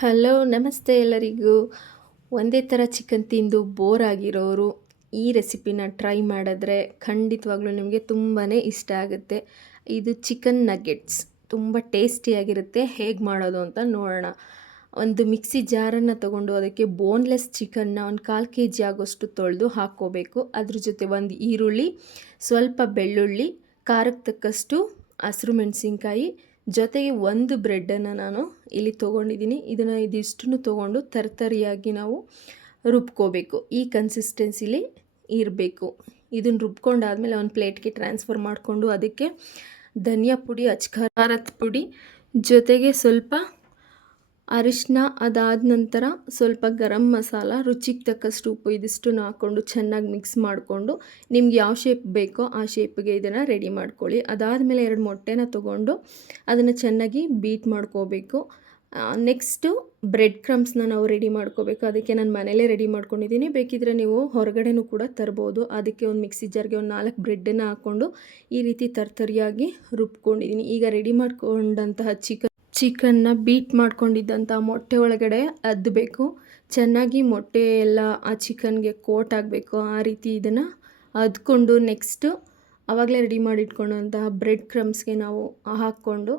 Hello ನಮಸ್ತೆ ಎಲ್ಲರಿಗೂ. ಒಂದೇ ಥರ ಚಿಕನ್ ತಿಂದು ಬೋರ್ ಆಗಿರೋರು ಈ ರೆಸಿಪಿನ ಟ್ರೈ ಮಾಡಿದ್ರೆ ಖಂಡಿತವಾಗ್ಲೂ ನಿಮಗೆ ತುಂಬಾ ಇಷ್ಟ ಆಗುತ್ತೆ. ಇದು ಚಿಕನ್ ನಗೆಟ್ಸ್ ತುಂಬ ಟೇಸ್ಟಿಯಾಗಿರುತ್ತೆ. ಹೇಗೆ ಮಾಡೋದು ಅಂತ ನೋಡೋಣ. ಒಂದು ಮಿಕ್ಸಿ ಜಾರನ್ನು ತೊಗೊಂಡು ಅದಕ್ಕೆ ಬೋನ್ಲೆಸ್ ಚಿಕನ್ನ ಒಂದು 1/4 kg ಆಗೋಷ್ಟು ತೊಳೆದು ಹಾಕ್ಕೋಬೇಕು. ಅದ್ರ ಜೊತೆ ಒಂದು ಈರುಳ್ಳಿ, ಸ್ವಲ್ಪ ಬೆಳ್ಳುಳ್ಳಿ, ಖಾರಕ್ಕೆ ತಕ್ಕಷ್ಟು ಹಸಿರು ಮೆಣಸಿನ್ಕಾಯಿ, ಜೊತೆಗೆ ಒಂದು ಬ್ರೆಡ್ಡನ್ನು ನಾನು ಇಲ್ಲಿ ತೊಗೊಂಡಿದ್ದೀನಿ. ಇದಿಷ್ಟನ್ನು ತೊಗೊಂಡು ತರ್ತರಿಯಾಗಿ ನಾವು ರುಬ್ಕೋಬೇಕು. ಈ ಕನ್ಸಿಸ್ಟೆನ್ಸಿಲಿ ಇರಬೇಕು. ಇದನ್ನು ರುಬ್ಕೊಂಡಾದಮೇಲೆ ಒಂದು ಪ್ಲೇಟ್ಗೆ ಟ್ರಾನ್ಸ್ಫರ್ ಮಾಡಿಕೊಂಡು ಅದಕ್ಕೆ ಧನಿಯಾ ಪುಡಿ, ಖಾರದ ಪುಡಿ, ಜೊತೆಗೆ ಸ್ವಲ್ಪ ಅರಿಶಿನ, ಅದಾದ ನಂತರ ಸ್ವಲ್ಪ ಗರಂ ಮಸಾಲ, ರುಚಿಗೆ ತಕ್ಕಷ್ಟು ಉಪ್ಪು, ಇದಿಷ್ಟನ್ನು ಹಾಕ್ಕೊಂಡು ಚೆನ್ನಾಗಿ ಮಿಕ್ಸ್ ಮಾಡಿಕೊಂಡು ನಿಮ್ಗೆ ಯಾವ ಶೇಪ್ ಬೇಕೋ ಆ ಶೇಪ್ಗೆ ಇದನ್ನು ರೆಡಿ ಮಾಡ್ಕೊಳ್ಳಿ. ಅದಾದಮೇಲೆ 2 ಮೊಟ್ಟೆನ ತೊಗೊಂಡು ಅದನ್ನು ಚೆನ್ನಾಗಿ ಬೀಟ್ ಮಾಡ್ಕೋಬೇಕು. ನೆಕ್ಸ್ಟು ಬ್ರೆಡ್ ಕ್ರಮ್ಸ್ನ ನಾವು ರೆಡಿ ಮಾಡ್ಕೋಬೇಕು. ಅದಕ್ಕೆ ನಾನು ಮನೇಲೇ ರೆಡಿ ಮಾಡ್ಕೊಂಡಿದ್ದೀನಿ. ಬೇಕಿದ್ರೆ ನೀವು ಹೊರಗಡೆನೂ ಕೂಡ ತರ್ಬೋದು. ಅದಕ್ಕೆ ಒಂದು ಮಿಕ್ಸಿ ಜಾರ್ಗೆ ಒಂದು 4 ಬ್ರೆಡ್ಡನ್ನು ಹಾಕ್ಕೊಂಡು ಈ ರೀತಿ ತರ್ತರಿಯಾಗಿ ರುಬ್ಕೊಂಡಿದ್ದೀನಿ. ಈಗ ರೆಡಿ ಮಾಡ್ಕೊಂಡಂತಹ ಚಿಕನ್ನ ಬೀಟ್ ಮಾಡ್ಕೊಂಡಿದ್ದಂಥ ಮೊಟ್ಟೆ ಒಳಗಡೆ ಅದ್ದಬೇಕು. ಚೆನ್ನಾಗಿ ಮೊಟ್ಟೆ ಎಲ್ಲ ಆ ಚಿಕನ್ಗೆ ಕೋಟ್ ಆಗಬೇಕು. ಆ ರೀತಿ ಇದನ್ನು ಅದ್ಕೊಂಡು ನೆಕ್ಸ್ಟು ಆವಾಗಲೇ ರೆಡಿ ಮಾಡಿಟ್ಕೊಂಡಂತಹ ಬ್ರೆಡ್ ಕ್ರಮ್ಸ್ಗೆ ನಾವು ಹಾಕ್ಕೊಂಡು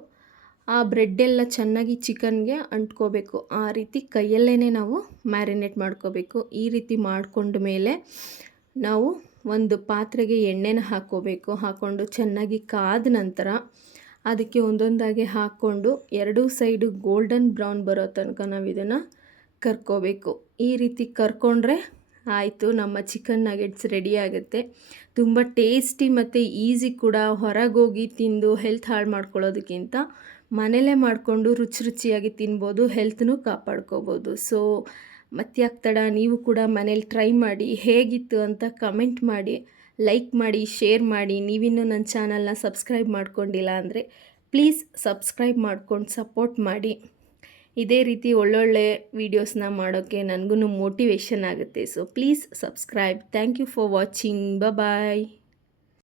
ಆ ಬ್ರೆಡ್ಡೆಲ್ಲ ಚೆನ್ನಾಗಿ ಚಿಕನ್ಗೆ ಅಂಟ್ಕೋಬೇಕು. ಆ ರೀತಿ ಕೈಯಲ್ಲೇ ನಾವು ಮ್ಯಾರಿನೇಟ್ ಮಾಡ್ಕೋಬೇಕು. ಈ ರೀತಿ ಮಾಡ್ಕೊಂಡ ಮೇಲೆ ನಾವು ಒಂದು ಪಾತ್ರೆಗೆ ಎಣ್ಣೆನ ಹಾಕ್ಕೊಂಡು ಚೆನ್ನಾಗಿ ಕಾದ ನಂತರ ಅದಕ್ಕೆ ಒಂದೊಂದಾಗಿ ಹಾಕ್ಕೊಂಡು 2 ಸೈಡು ಗೋಲ್ಡನ್ ಬ್ರೌನ್ ಬರೋ ತನಕ ನಾವು ಇದನ್ನು ಕರ್ಕೋಬೇಕು. ಈ ರೀತಿ ಕರ್ಕೊಂಡ್ರೆ ಆಯಿತು, ನಮ್ಮ ಚಿಕನ್ ನಗೆಟ್ಸ್ ರೆಡಿ ಆಗುತ್ತೆ. ತುಂಬ ಟೇಸ್ಟಿ ಮತ್ತು ಈಸಿ ಕೂಡ. ಹೊರಗೋಗಿ ತಿಂದು ಹೆಲ್ತ್ ಹಾಳು ಮಾಡ್ಕೊಳ್ಳೋದಕ್ಕಿಂತ ಮನೇಲೇ ಮಾಡಿಕೊಂಡು ರುಚಿಯಾಗಿ ತಿನ್ಬೋದು, ಹೆಲ್ತ್ನೂ ಕಾಪಾಡ್ಕೋಬೋದು. ಸೊ ಮತ್ತ್ಯಾಕೆ ತಡ, ನೀವು ಕೂಡ ಮನೇಲಿ ಟ್ರೈ ಮಾಡಿ. ಹೇಗಿತ್ತು ಅಂತ ಕಮೆಂಟ್ ಮಾಡಿ, ಲೈಕ್ ಮಾಡಿ, ಶೇರ್ ಮಾಡಿ. ನೀವಿನ್ನೂ ನನ್ನ ಚಾನಲ್ನ ಸಬ್ಸ್ಕ್ರೈಬ್ ಮಾಡ್ಕೊಂಡಿಲ್ಲ ಅಂದರೆ ಪ್ಲೀಸ್ ಸಬ್ಸ್ಕ್ರೈಬ್ ಮಾಡ್ಕೊಂಡು ಸಪೋರ್ಟ್ ಮಾಡಿ. ಇದೇ ರೀತಿ ಒಳ್ಳೊಳ್ಳೆ ವೀಡಿಯೋಸ್ನ ಮಾಡೋಕ್ಕೆ ನನಗೂ ಮೋಟಿವೇಶನ್ ಆಗುತ್ತೆ. So please subscribe. Thank you for watching. Bye.